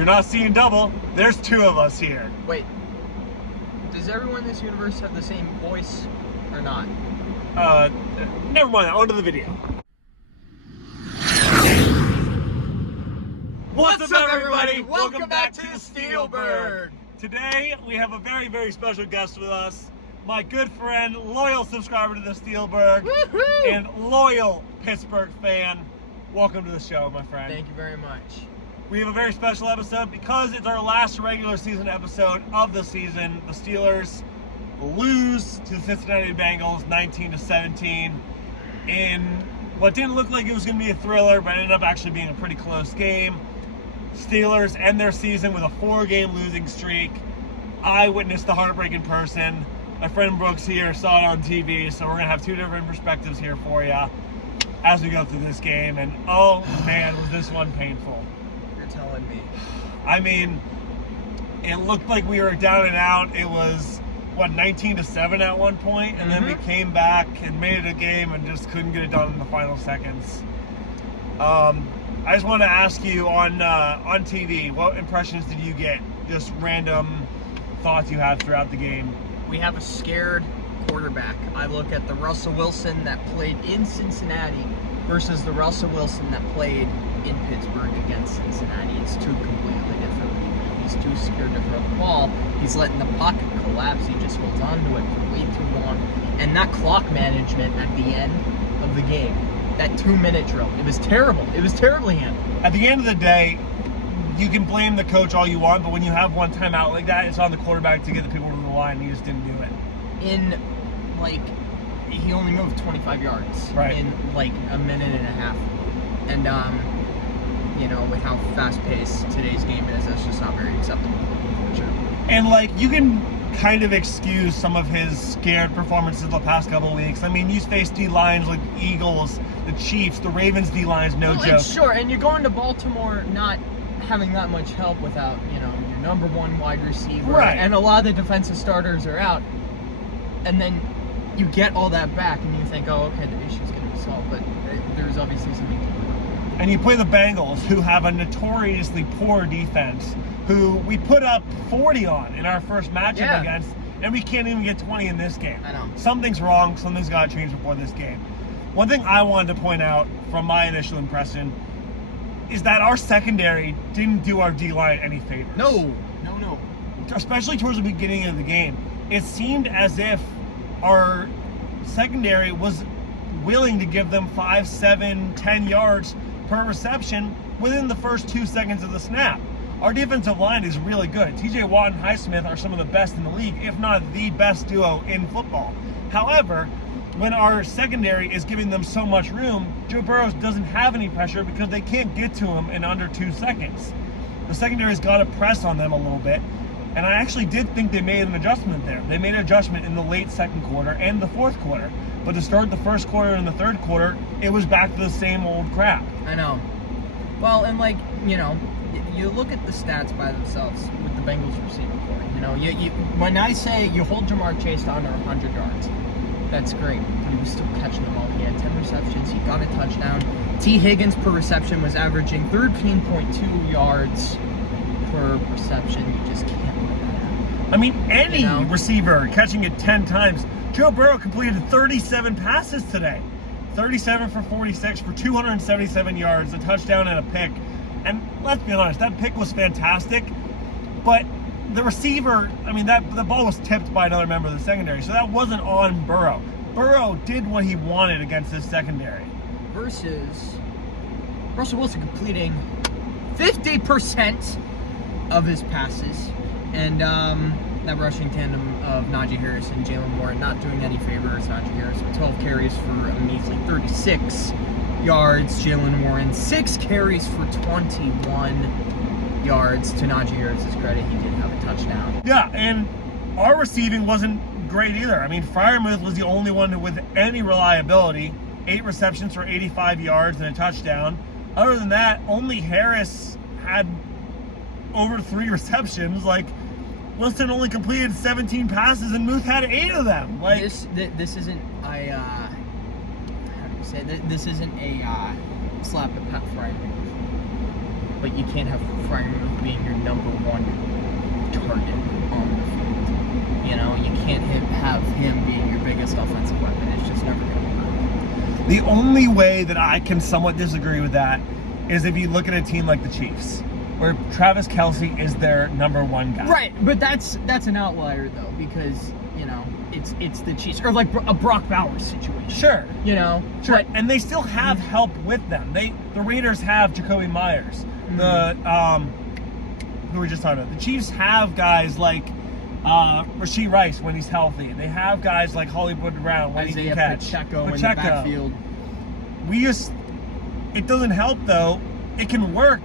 You're not seeing double. There's two of us here. Wait. Does everyone in this universe have the same voice or not? Never mind. On to the video. What's up, everybody? Welcome back to the Steelburgh. Today, we have a very, very special guest with us. My good friend, loyal subscriber to the Steelburgh, and loyal Pittsburgh fan. Welcome to the show, my friend. Thank you very much. We have a very special episode because it's our last regular season episode of the season. The Steelers lose to the Cincinnati Bengals 19-17 in what didn't look like it was going to be a thriller, but ended up actually being a pretty close game. Steelers end their season with a 4-game losing streak. I witnessed the heartbreak in person. My friend Brooks here saw it on TV, so we're going to have two different perspectives here for you as we go through this game. And oh man, was this one painful. You're telling me. I mean, it looked like we were down and out. It was, 19-7 at one point, and then we came back and made it a game and just couldn't get it done in the final seconds. I just want to ask you on TV, what impressions did you get? Just random thoughts you had throughout the game. We have a scared quarterback. I look at the Russell Wilson that played in Cincinnati versus the Russell Wilson that played in Pittsburgh against Cincinnati. It's two completely different people. He's too scared to throw the ball. He's letting the pocket collapse. He just holds on to it for way too long. And that clock management at the end of the game, that 2-minute drill, it was terrible. It was terribly handled. At the end of the day, you can blame the coach all you want, but when you have one timeout like that, it's on the quarterback to get the people to the line, and he just didn't do it. He only moved 25 yards in a minute and a half. And, with how fast-paced today's game is, that's just not very acceptable. Sure. And, you can kind of excuse some of his scared performances the past couple of weeks. I mean, you faced D-lines like Eagles, the Chiefs, the Ravens D-lines, no joke. Sure, and you're going to Baltimore not having that much help without, your number one wide receiver. Right. And a lot of the defensive starters are out. And then you get all that back and you think, oh, okay, the issue's going to be solved. But there's obviously something to do. And you play the Bengals, who have a notoriously poor defense, who we put up 40 on in our first matchup against, and we can't even get 20 in this game. I know. Something's wrong. Something's got to change before this game. One thing I wanted to point out from my initial impression is that our secondary didn't do our D-line any favors. No. Especially towards the beginning of the game. It seemed as if our secondary was willing to give them 5, 7, 10 yards per reception within the first 2 seconds of the snap. Our defensive line is really good. TJ Watt and Highsmith are some of the best in the league, if not the best duo in football. However, when our secondary is giving them so much room, Joe Burrow doesn't have any pressure because they can't get to him in under 2 seconds. The secondary's got to press on them a little bit, and I actually did think they made an adjustment there. They made an adjustment in the late second quarter and the fourth quarter. But to start the first quarter and the third quarter, it was back to the same old crap. I know. Well, and you look at the stats by themselves with the Bengals receiving core. When I say you hold Jamar Chase to under 100 yards, that's great. But he was still catching them all. He had 10 receptions. He got a touchdown. T. Higgins per reception was averaging 13.2 yards per reception. You just can't let that happen. I mean, any receiver catching it 10 times. Joe Burrow completed 37 passes today. 37 for 46 for 277 yards, a touchdown and a pick. And let's be honest, that pick was fantastic. But the receiver, the ball was tipped by another member of the secondary, so that wasn't on Burrow. Burrow did what he wanted against this secondary. Versus Russell Wilson completing 50% of his passes. And that rushing tandem of Najee Harris and Jalen Warren not doing any favors. Najee Harris with 12 carries for a measly 36 yards. Jalen Warren 6 carries for 21 yards. To Najee Harris's credit, he did have a touchdown. Yeah, and our receiving wasn't great either. Freiermuth was the only one with any reliability. 8 receptions for 85 yards and a touchdown. Other than that, only Harris had over 3 receptions. Wilson only completed 17 passes and Muth had 8 of them. This isn't this isn't a slap at Pat Fryer. but you can't have Freiermuth being your number one target on the field. You know, you can't have him being your biggest offensive weapon. It's just never going to work. The only way that I can somewhat disagree with that is if you look at a team like the Chiefs, where Travis Kelce is their number one guy. Right, but that's an outlier though, because you know it's the Chiefs, or like a Brock Bowers situation. Sure, you know, sure, but, and they still have help with them. The Raiders have Jacoby Myers. The who we were just talking about. The Chiefs have guys like Rashee Rice when he's healthy. They have guys like Hollywood Brown when he can catch. Pacheco in the backfield. It doesn't help though. It can work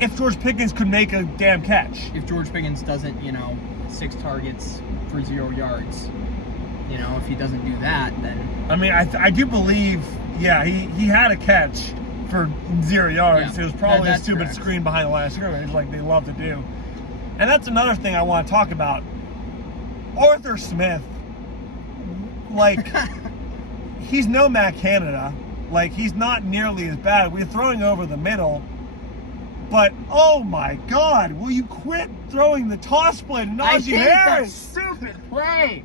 if George Pickens could make a damn catch. If George Pickens doesn't, 6 targets for 0 yards, if he doesn't do that, then... I mean, I do believe, he had a catch for 0 yards. Yeah, it was probably a stupid correct. screen behind the line of scrimmage like they love to do. And that's another thing I want to talk about. Arthur Smith, he's no Matt Canada. He's not nearly as bad. We're throwing over the middle. But, oh my God, will you quit throwing the toss play to Najee Harris? That stupid play.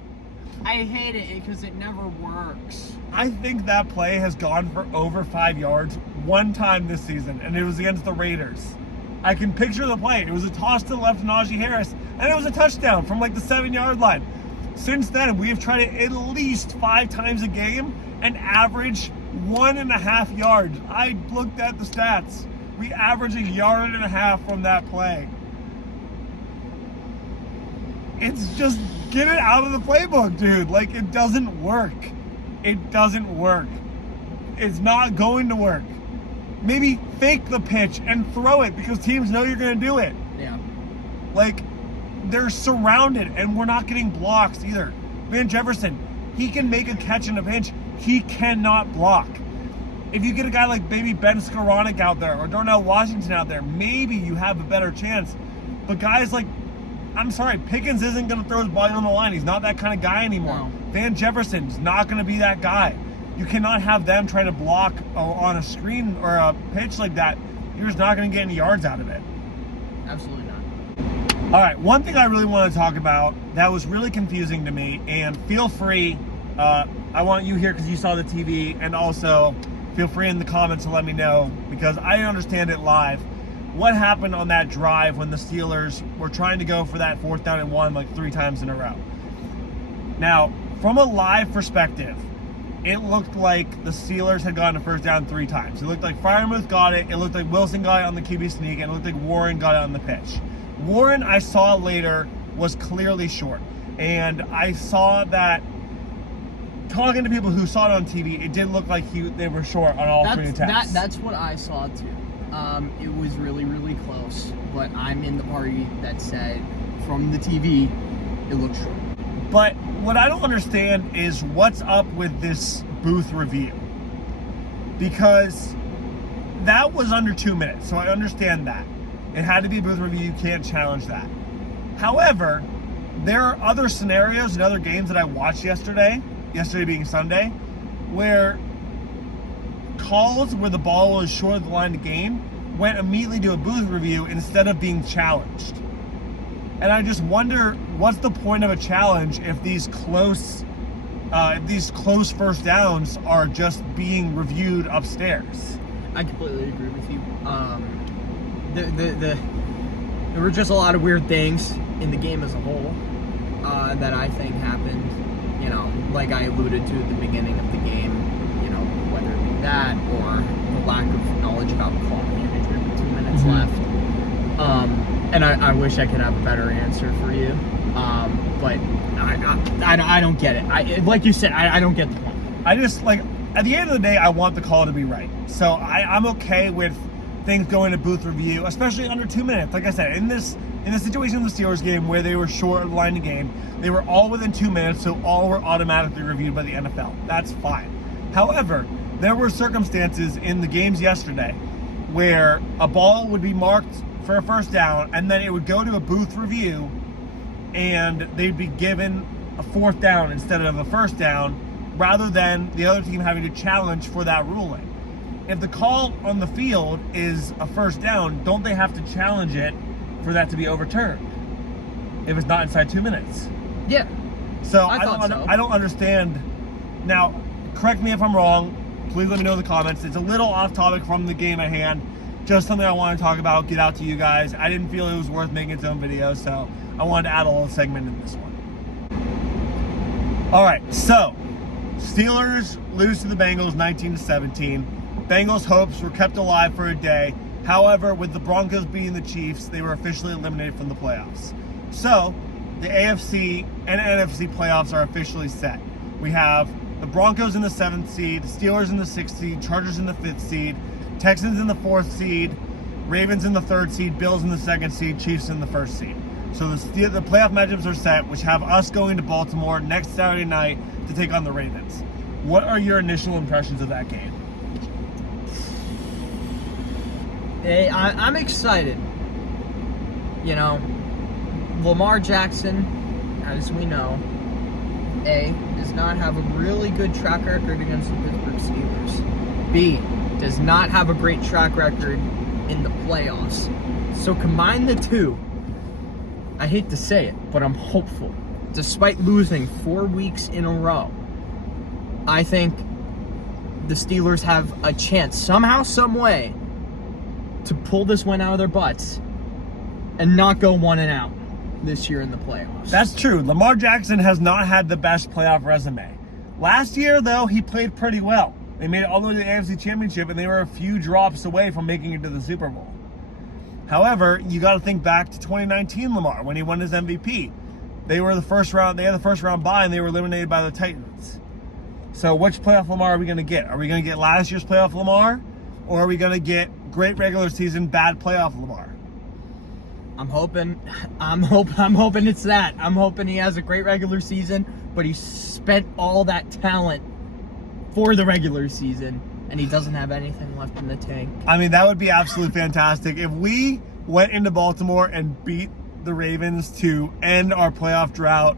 I hate it because it never works. I think that play has gone for over 5 yards one time this season, and it was against the Raiders. I can picture the play. It was a toss to the left to Najee Harris, and it was a touchdown from the 7-yard line. Since then, we have tried it at least 5 times a game and average 1.5 yards. I looked at the stats. We average 1.5 yards from that play. It's just, get it out of the playbook, dude. It doesn't work. It doesn't work. It's not going to work. Maybe fake the pitch and throw it because teams know you're going to do it. Yeah. They're surrounded and we're not getting blocks either. Van Jefferson, he can make a catch in a pinch. He cannot block. If you get a guy like maybe Ben Skoranek out there or Darnell Washington out there, maybe you have a better chance. But guys I'm sorry, Pickens isn't going to throw his body on the line. He's not that kind of guy anymore. No. Van Jefferson's not going to be that guy. You cannot have them trying to block on a screen or a pitch like that. You're just not going to get any yards out of it. Absolutely not. All right, one thing I really want to talk about that was really confusing to me, and feel free, I want you here because you saw the TV, and also feel free in the comments to let me know, because I didn't understand it live. What happened on that drive when the Steelers were trying to go for that 4th down and 1 3 times in a row? Now, from a live perspective, it looked like the Steelers had gotten a 1st down 3 times. It looked like Freiermuth got it. It looked like Wilson got it on the QB sneak. And it looked like Warren got it on the pitch. Warren, I saw later, was clearly short. And I saw that, talking to people who saw it on TV, it did look like they were short on all 3 attempts. That's what I saw too. It was really, really close. But I'm in the party that said, from the TV, it looked short. But what I don't understand is what's up with this booth review. Because that was under 2 minutes, so I understand that. It had to be a booth review, you can't challenge that. However, there are other scenarios and other games that I watched yesterday being Sunday, where calls where the ball was short of the line of game went immediately to a booth review instead of being challenged. And I just wonder, what's the point of a challenge if these close 1st downs are just being reviewed upstairs? I completely agree with you. There were just a lot of weird things in the game as a whole that I think happened. Like I alluded to at the beginning of the game. Whether it be that or the lack of knowledge about clock management with 2 minutes left. And I wish I could have a better answer for you, but I don't get it. Like you said, I don't get the point. I just, at the end of the day, I want the call to be right. So I'm okay with things going to booth review, especially under 2 minutes. Like I said, in this situation in the Steelers game where they were short of the line of game, they were all within 2 minutes, so all were automatically reviewed by the NFL. That's fine. However, there were circumstances in the games yesterday where a ball would be marked for a 1st down, and then it would go to a booth review, and they'd be given a 4th down instead of a 1st down, rather than the other team having to challenge for that ruling. if the call on the field is a first down, don't they have to challenge it for that to be overturned if it's not inside 2 minutes? Yeah. So I don't understand. Now, correct me if I'm wrong. Please let me know in the comments. It's a little off topic from the game at hand. Just something I want to talk about, get out to you guys. I didn't feel it was worth making its own video, so I wanted to add a little segment in this one. All right, so Steelers lose to the Bengals 19-17. Bengals' hopes were kept alive for a day. However, with the Broncos beating the Chiefs, they were officially eliminated from the playoffs. So, the AFC and NFC playoffs are officially set. We have the Broncos in the 7th seed, Steelers in the 6th seed, Chargers in the 5th seed, Texans in the 4th seed, Ravens in the 3rd seed, Bills in the 2nd seed, Chiefs in the 1st seed. So the playoff matchups are set, which have us going to Baltimore next Saturday night to take on the Ravens. What are your initial impressions of that game? Hey, I'm excited. You know, Lamar Jackson, as we know, A, does not have a really good track record against the Pittsburgh Steelers. B, does not have a great track record in the playoffs. So combine the two. I hate to say it, but I'm hopeful. Despite losing 4 weeks in a row, I think the Steelers have a chance, somehow, some way, to pull this one out of their butts and not go 1-out this year in the playoffs. That's true. Lamar Jackson has not had the best playoff resume. Last year, though, he played pretty well. They made it all the way to the AFC Championship, and they were a few drops away from making it to the Super Bowl. However, you got to think back to 2019 Lamar when he won his MVP. They were the first round. They had the first round bye, and they were eliminated by the Titans. So, which playoff Lamar are we going to get? Are we going to get last year's playoff Lamar, or are we going to get great regular season, bad playoff Lamar? I'm hoping it's that. I'm hoping he has a great regular season, but he spent all that talent for the regular season, and he doesn't have anything left in the tank. I mean, that would be absolutely fantastic. If we went into Baltimore and beat the Ravens to end our playoff drought,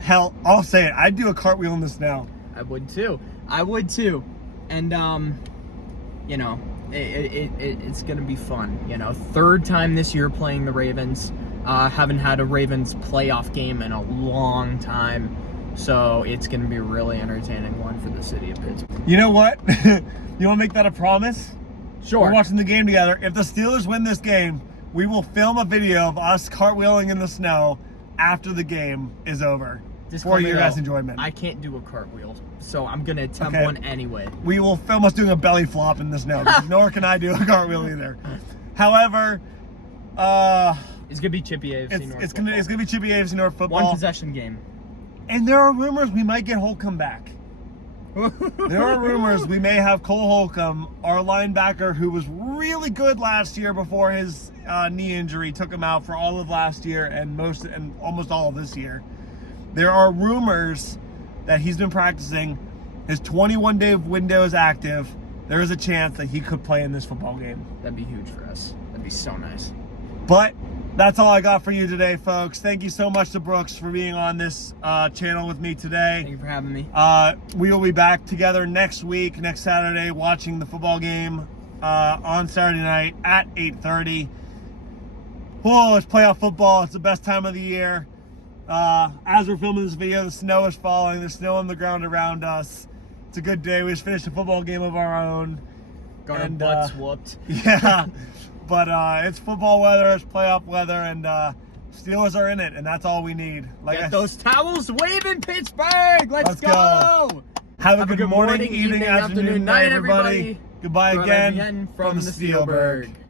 hell, I'll say it. I'd do a cartwheel in the snow. I would too. And, you know, it's going to be fun. You know, 3rd time this year playing the Ravens. Haven't had a Ravens playoff game in a long time. So it's going to be a really entertaining one for the city of Pittsburgh. You know what? You want to make that a promise? Sure. We're watching the game together. If the Steelers win this game, we will film a video of us cartwheeling in the snow after the game is over. For your guys' enjoyment. I can't do a cartwheel, so I'm going to attempt one anyway. We will film us doing a belly flop in the snow, nor can I do a cartwheel either. However, it's going to be Chippy AFC North it's gonna be Chippy AFC North football. One possession game. And there are rumors we might get Holcomb back. There are rumors we may have Cole Holcomb, our linebacker, who was really good last year before his knee injury took him out for all of last year and almost all of this year. There are rumors that he's been practicing. His 21-day window is active. There is a chance that he could play in this football game. That'd be huge for us. That'd be so nice. But that's all I got for you today, folks. Thank you so much to Brooks for being on this channel with me today. Thank you for having me. We will be back together next week, next Saturday, watching the football game on Saturday night at 8:30. Whoa, it's playoff football. It's the best time of the year. As we're filming this video, the snow is falling. There's snow on the ground around us. It's a good day. We just finished a football game of our own. Got our butts whooped. Yeah. But it's football weather, it's playoff weather, and Steelers are in it, and that's all we need. Get those towels waving, Pittsburgh! Let's go! Have a good morning, evening, afternoon, night, everybody. Goodbye again from the Steelburgh.